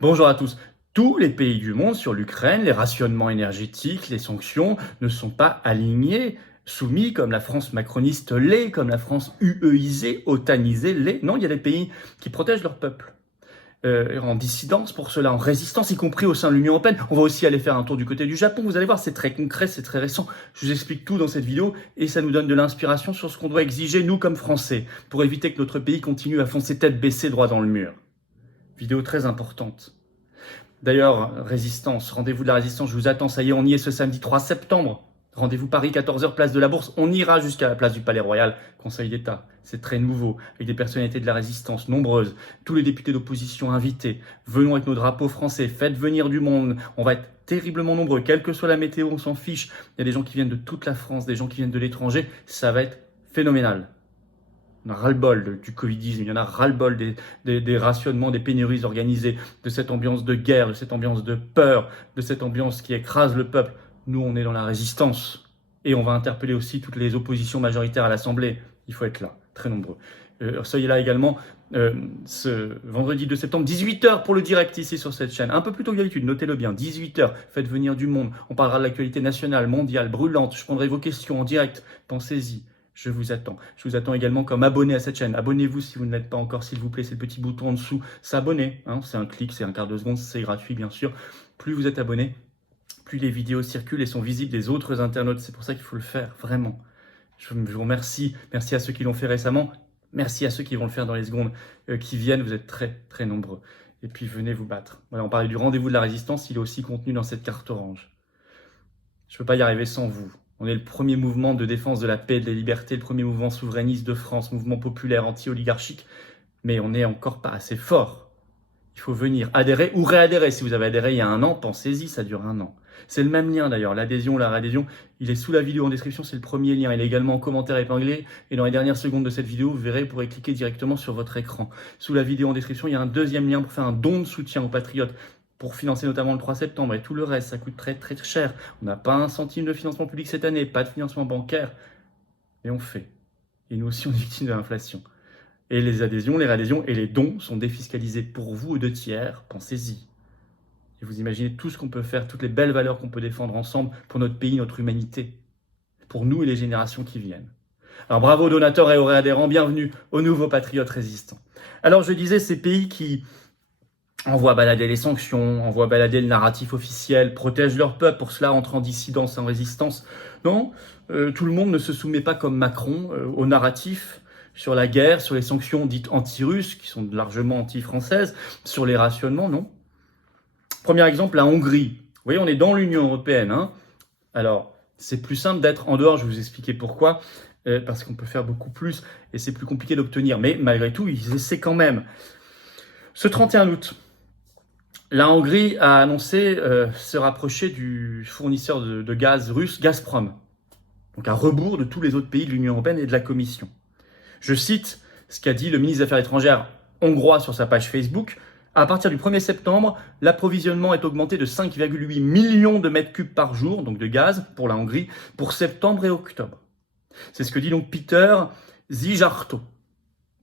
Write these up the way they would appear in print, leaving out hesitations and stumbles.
Bonjour à tous. Tous les pays du monde sur l'Ukraine, les rationnements énergétiques, les sanctions ne sont pas alignés, soumis comme la France macroniste l'est, comme la France UEisée, otanisée l'est. Non, il y a des pays qui protègent leur peuple. En dissidence pour cela, en résistance, y compris au sein de l'Union européenne. On va aussi aller faire un tour du côté du Japon. Vous allez voir, c'est très concret, c'est très récent. Je vous explique tout dans cette vidéo et ça nous donne de l'inspiration sur ce qu'on doit exiger, nous, comme Français, pour éviter que notre pays continue à foncer tête baissée droit dans le mur. Vidéo très importante. D'ailleurs, Résistance, rendez-vous de la Résistance, je vous attends, ça y est, on y est ce samedi 3 septembre. Rendez-vous Paris, 14h, place de la Bourse. On ira jusqu'à la place du Palais Royal, Conseil d'État. C'est très nouveau, avec des personnalités de la Résistance nombreuses, tous les députés d'opposition invités. Venons avec nos drapeaux français, faites venir du monde. On va être terriblement nombreux, quelle que soit la météo, on s'en fiche. Il y a des gens qui viennent de toute la France, des gens qui viennent de l'étranger. Ça va être phénoménal. Il y en a ras-le-bol du Covidisme, il y en a ras-le-bol des rationnements, des pénuries organisées, de cette ambiance de guerre, de cette ambiance de peur, de cette ambiance qui écrase le peuple. Nous, on est dans la résistance. Et on va interpeller aussi toutes les oppositions majoritaires à l'Assemblée. Il faut être là, très nombreux. Soyez là également ce vendredi 2 septembre, 18h pour le direct ici sur cette chaîne. Un peu plus tôt que d'habitude, notez-le bien, 18h, faites venir du monde. On parlera de l'actualité nationale, mondiale, brûlante. Je prendrai vos questions en direct. Pensez-y. Je vous attends. Je vous attends également comme abonné à cette chaîne. Abonnez-vous si vous ne l'êtes pas encore, s'il vous plaît. C'est le petit bouton en dessous. S'abonner. C'est un clic, c'est un quart de seconde, c'est gratuit, bien sûr. Plus vous êtes abonné, plus les vidéos circulent et sont visibles des autres internautes. C'est pour ça qu'il faut le faire, vraiment. Je vous remercie. Merci à ceux qui l'ont fait récemment. Merci à ceux qui vont le faire dans les secondes qui viennent. Vous êtes très, très nombreux. Et puis, venez vous battre. Voilà, on parlait du rendez-vous de la résistance. Il est aussi contenu dans cette carte orange. Je ne peux pas y arriver sans vous. On est le premier mouvement de défense de la paix et de la liberté, le premier mouvement souverainiste de France, mouvement populaire, anti-oligarchique. Mais on n'est encore pas assez fort. Il faut venir adhérer ou réadhérer. Si vous avez adhéré il y a un an, pensez-y, ça dure un an. C'est le même lien d'ailleurs, l'adhésion, la réadhésion. Il est sous la vidéo en description, c'est le premier lien. Il est également en commentaire épinglé. Et dans les dernières secondes de cette vidéo, vous verrez, vous pourrez cliquer directement sur votre écran. Sous la vidéo en description, il y a un deuxième lien pour faire un don de soutien aux patriotes, pour financer notamment le 3 septembre et tout le reste. Ça coûte très très cher. On n'a pas un centime de financement public cette année, pas de financement bancaire. Et on fait. Et nous aussi, on est victime de l'inflation. Et les adhésions, les réadhésions et les dons sont défiscalisés pour vous aux 2/3. Pensez-y. Et vous imaginez tout ce qu'on peut faire, toutes les belles valeurs qu'on peut défendre ensemble pour notre pays, notre humanité. Pour nous et les générations qui viennent. Alors bravo aux donateurs et aux réadhérents, bienvenue aux nouveaux patriotes résistants. Alors je disais, ces pays qui envoient balader les sanctions, envoient balader le narratif officiel, protègent leur peuple, pour cela entrent en dissidence, en résistance. Non, tout le monde ne se soumet pas comme Macron au narratif sur la guerre, sur les sanctions dites anti-russes, qui sont largement anti-françaises, sur les rationnements, non. Premier exemple, la Hongrie. Vous voyez, on est dans l'Union européenne. Alors, c'est plus simple d'être en dehors, je vais vous expliquer pourquoi, parce qu'on peut faire beaucoup plus, et c'est plus compliqué d'obtenir. Mais malgré tout, ils essaient quand même. Ce 31 août, la Hongrie a annoncé se rapprocher du fournisseur de gaz russe, Gazprom. Donc à rebours de tous les autres pays de l'Union européenne et de la Commission. Je cite ce qu'a dit le ministre des Affaires étrangères hongrois sur sa page Facebook. À partir du 1er septembre, l'approvisionnement est augmenté de 5,8 millions de mètres cubes par jour, donc de gaz, pour la Hongrie, pour septembre et octobre. C'est ce que dit donc Peter Szijjártó.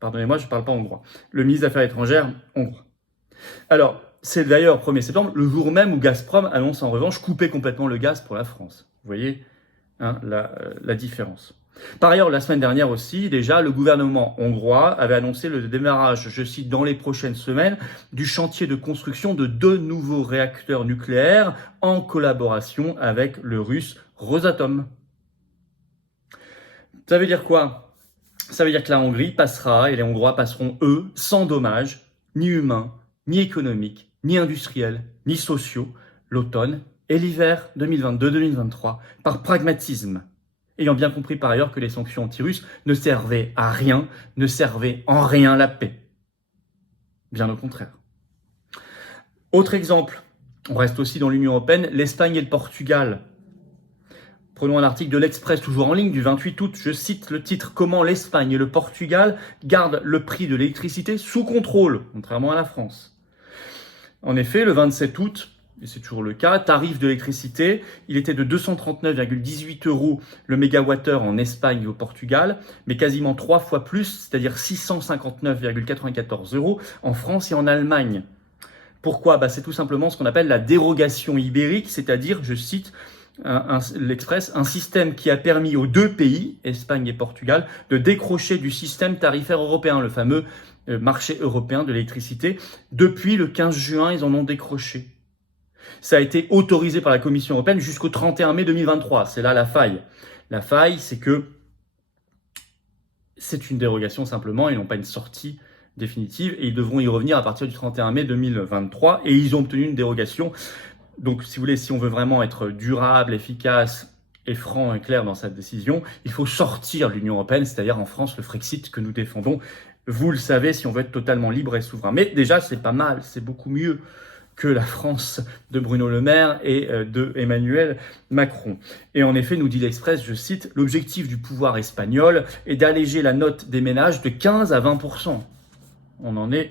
Pardonnez-moi, je ne parle pas hongrois. Le ministre des Affaires étrangères hongrois. Alors, c'est d'ailleurs 1er septembre, le jour même où Gazprom annonce en revanche couper complètement le gaz pour la France. Vous voyez la différence. Par ailleurs, la semaine dernière aussi, déjà, le gouvernement hongrois avait annoncé le démarrage, je cite, dans les prochaines semaines, du chantier de construction de 2 nouveaux réacteurs nucléaires en collaboration avec le russe Rosatom. Ça veut dire quoi? Ça veut dire que la Hongrie passera, et les Hongrois passeront, eux, sans dommages, ni humains, ni économiques, ni industriels, ni sociaux, l'automne et l'hiver 2022-2023, par pragmatisme. Ayant bien compris par ailleurs que les sanctions anti-russes ne servaient à rien, ne servaient en rien la paix. Bien au contraire. Autre exemple, on reste aussi dans l'Union européenne, l'Espagne et le Portugal. Prenons un article de l'Express, toujours en ligne, du 28 août, je cite le titre « Comment l'Espagne et le Portugal gardent le prix de l'électricité sous contrôle », contrairement à la France. En effet, le 27 août, et c'est toujours le cas, tarif de l'électricité, il était de 239,18 € le mégawattheure en Espagne et au Portugal, mais quasiment 3 fois plus, c'est-à-dire 659,94 € en France et en Allemagne. Pourquoi? C'est tout simplement ce qu'on appelle la dérogation ibérique, c'est-à-dire, je cite l'Express, un système qui a permis aux deux pays, Espagne et Portugal, de décrocher du système tarifaire européen, le fameux marché européen de l'électricité. Depuis le 15 juin, ils en ont décroché. Ça a été autorisé par la Commission européenne jusqu'au 31 mai 2023. C'est là la faille. La faille, c'est que c'est une dérogation simplement, ils n'ont pas une sortie définitive et ils devront y revenir à partir du 31 mai 2023 et ils ont obtenu une dérogation. Donc, si vous voulez, si on veut vraiment être durable, efficace et franc et clair dans cette décision, il faut sortir de l'Union européenne, c'est-à-dire en France le Frexit que nous défendons. Vous le savez, si on veut être totalement libre et souverain. Mais déjà, c'est pas mal, c'est beaucoup mieux que la France de Bruno Le Maire et de Emmanuel Macron. Et en effet, nous dit l'Express, je cite, « L'objectif du pouvoir espagnol est d'alléger la note des ménages de 15 à 20%. » On en est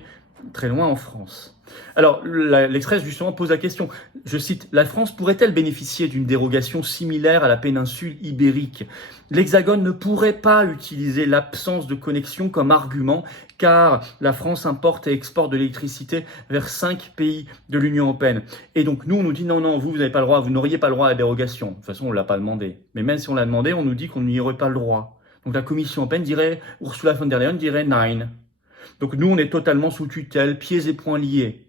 très loin en France. Alors, l'Express, justement, pose la question. Je cite, « La France pourrait-elle bénéficier d'une dérogation similaire à la péninsule ibérique ? L'Hexagone ne pourrait pas utiliser l'absence de connexion comme argument, car la France importe et exporte de l'électricité vers 5 pays de l'Union européenne. Et donc, nous, on nous dit, non, vous n'avez pas le droit, vous n'auriez pas le droit à la dérogation. De toute façon, on ne l'a pas demandé. Mais même si on l'a demandé, on nous dit qu'on n'y aurait pas le droit. Donc, la Commission européenne dirait, Ursula von der Leyen dirait, nein. Donc nous, on est totalement sous tutelle, pieds et poings liés.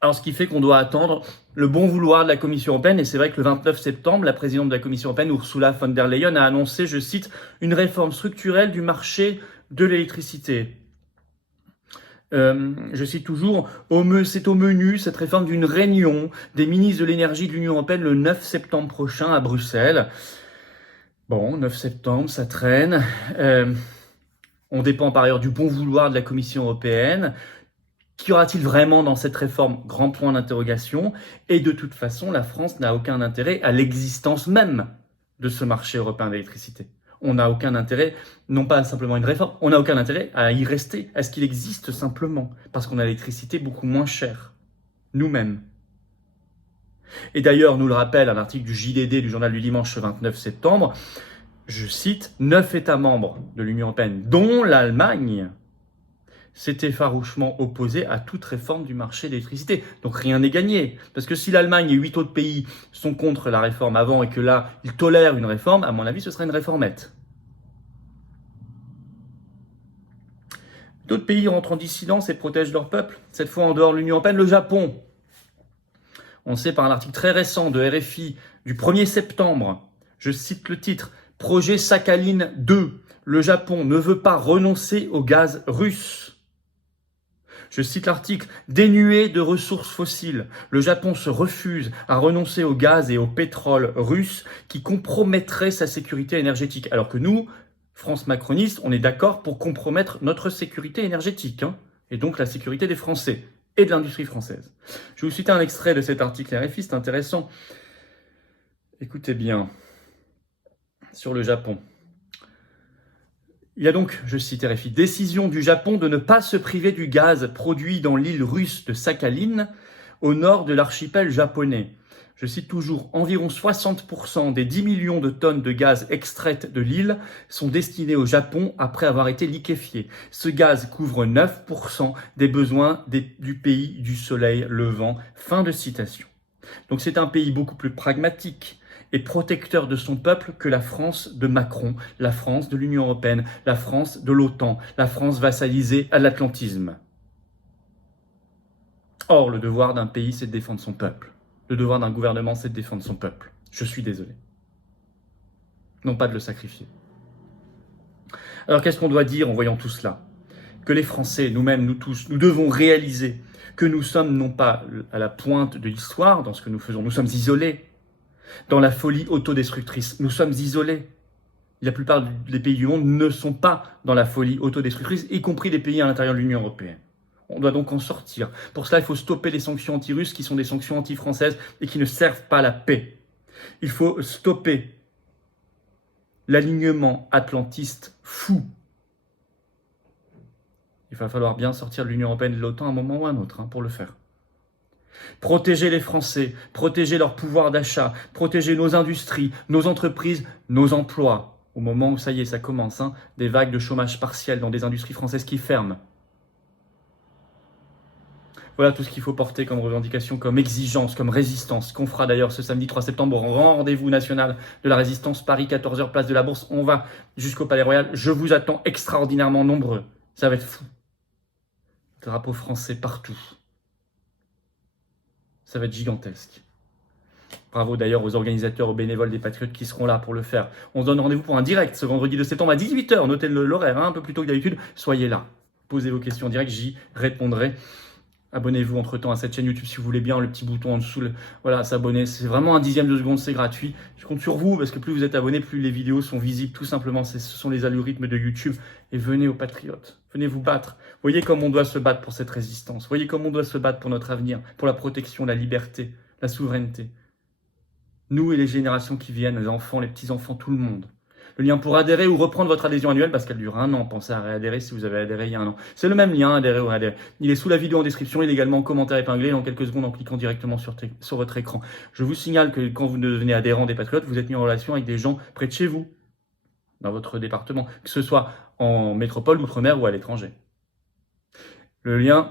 Alors, ce qui fait qu'on doit attendre le bon vouloir de la Commission européenne. Et c'est vrai que le 29 septembre, la présidente de la Commission européenne, Ursula von der Leyen, a annoncé, je cite, « une réforme structurelle du marché de l'électricité ». Je cite toujours, c'est au menu cette réforme d'une réunion des ministres de l'énergie de l'Union européenne le 9 septembre prochain à Bruxelles. Bon, 9 septembre, ça traîne. On dépend par ailleurs du bon vouloir de la Commission européenne. Qu'y aura-t-il vraiment dans cette réforme? Grand point d'interrogation. Et de toute façon, la France n'a aucun intérêt à l'existence même de ce marché européen d'électricité. On n'a aucun intérêt, non pas simplement une réforme, on n'a aucun intérêt à y rester, à ce qu'il existe simplement, parce qu'on a l'électricité beaucoup moins chère, nous-mêmes. Et d'ailleurs, nous le rappelle un article du JDD du journal du dimanche 29 septembre, je cite, 9 États membres de l'Union européenne, dont l'Allemagne, s'étaient farouchement opposés à toute réforme du marché de l'électricité. Donc rien n'est gagné. Parce que si l'Allemagne et 8 autres pays sont contre la réforme avant et que là, ils tolèrent une réforme, à mon avis, ce serait une réformette. D'autres pays rentrent en dissidence et protègent leur peuple, cette fois en dehors de l'Union européenne, le Japon. On sait par un article très récent de RFI du 1er septembre, je cite le titre, « Projet Sakhalin 2, le Japon ne veut pas renoncer au gaz russe ». Je cite l'article, « Dénué de ressources fossiles, le Japon se refuse à renoncer au gaz et au pétrole russe qui compromettraient sa sécurité énergétique. » Alors que nous, France macroniste, on est d'accord pour compromettre notre sécurité énergétique, et donc la sécurité des Français et de l'industrie française. Je vais vous citer un extrait de cet article RFI, c'est intéressant. Écoutez bien, sur le Japon. Il y a donc, je cite RFI, « décision du Japon de ne pas se priver du gaz produit dans l'île russe de Sakhalin, au nord de l'archipel japonais. Je cite toujours, « environ 60% des 10 millions de tonnes de gaz extraites de l'île sont destinées au Japon après avoir été liquéfiées. Ce gaz couvre 9% des besoins du pays du soleil levant. » Fin de citation. Donc c'est un pays beaucoup plus pragmatique et protecteur de son peuple que la France de Macron, la France de l'Union européenne, la France de l'OTAN, la France vassalisée à l'atlantisme. Or, le devoir d'un pays, c'est de défendre son peuple. Le devoir d'un gouvernement, c'est de défendre son peuple. Je suis désolé. Non pas de le sacrifier. Alors, qu'est-ce qu'on doit dire en voyant tout cela? Que les Français, nous-mêmes, nous tous, nous devons réaliser que nous sommes non pas à la pointe de l'histoire dans ce que nous faisons, nous sommes isolés. Dans la folie autodestructrice, nous sommes isolés. La plupart des pays du monde ne sont pas dans la folie autodestructrice, y compris des pays à l'intérieur de l'Union européenne. On doit donc en sortir. Pour cela, il faut stopper les sanctions anti-russes qui sont des sanctions anti-françaises et qui ne servent pas la paix. Il faut stopper l'alignement atlantiste fou. Il va falloir bien sortir de l'Union européenne et de l'OTAN à un moment ou à un autre pour le faire. Protéger les Français, protéger leur pouvoir d'achat, protéger nos industries, nos entreprises, nos emplois. Au moment où ça y est, ça commence, des vagues de chômage partiel dans des industries françaises qui ferment. Voilà tout ce qu'il faut porter comme revendication, comme exigence, comme résistance, qu'on fera d'ailleurs ce samedi 3 septembre au grand rendez-vous national de la résistance, Paris, 14h, place de la Bourse. On va jusqu'au Palais Royal. Je vous attends extraordinairement nombreux. Ça va être fou. Drapeau français partout. Ça va être gigantesque. Bravo d'ailleurs aux organisateurs, aux bénévoles des Patriotes qui seront là pour le faire. On se donne rendez-vous pour un direct ce vendredi 2 septembre à 18h. Notez l'horaire, un peu plus tôt que d'habitude. Soyez là. Posez vos questions en direct, j'y répondrai. Abonnez-vous entre-temps à cette chaîne YouTube si vous voulez bien, le petit bouton en dessous, voilà, s'abonner. C'est vraiment un dixième de seconde, c'est gratuit. Je compte sur vous parce que plus vous êtes abonnés, plus les vidéos sont visibles. Tout simplement, ce sont les algorithmes de YouTube. Et venez aux Patriotes, venez vous battre. Voyez comme on doit se battre pour cette résistance. Voyez comme on doit se battre pour notre avenir, pour la protection, la liberté, la souveraineté. Nous et les générations qui viennent, les enfants, les petits-enfants, tout le monde. Le lien pour adhérer ou reprendre votre adhésion annuelle, parce qu'elle dure 1 an. Pensez à réadhérer si vous avez adhéré il y a 1 an. C'est le même lien, adhérer ou réadhérer. Il est sous la vidéo en description, il est également en commentaire épinglé dans quelques secondes en cliquant directement sur votre écran. Je vous signale que quand vous devenez adhérent des Patriotes, vous êtes mis en relation avec des gens près de chez vous, dans votre département, que ce soit en métropole, outre-mer ou à l'étranger. Le lien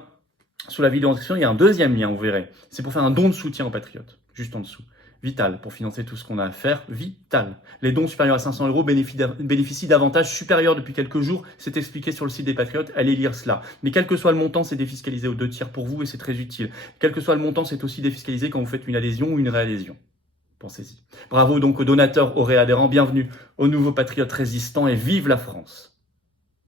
sous la vidéo en description, il y a un deuxième lien, vous verrez. C'est pour faire un don de soutien aux Patriotes, juste en dessous. Vital, pour financer tout ce qu'on a à faire, vital. Les dons supérieurs à 500 € bénéficient d'avantages supérieurs depuis quelques jours. C'est expliqué sur le site des Patriotes, allez lire cela. Mais quel que soit le montant, c'est défiscalisé aux 2/3 pour vous et c'est très utile. Quel que soit le montant, c'est aussi défiscalisé quand vous faites une adhésion ou une réadhésion. Pensez-y. Bravo donc aux donateurs, aux réadhérents, bienvenue aux nouveaux Patriotes résistants et vive la France.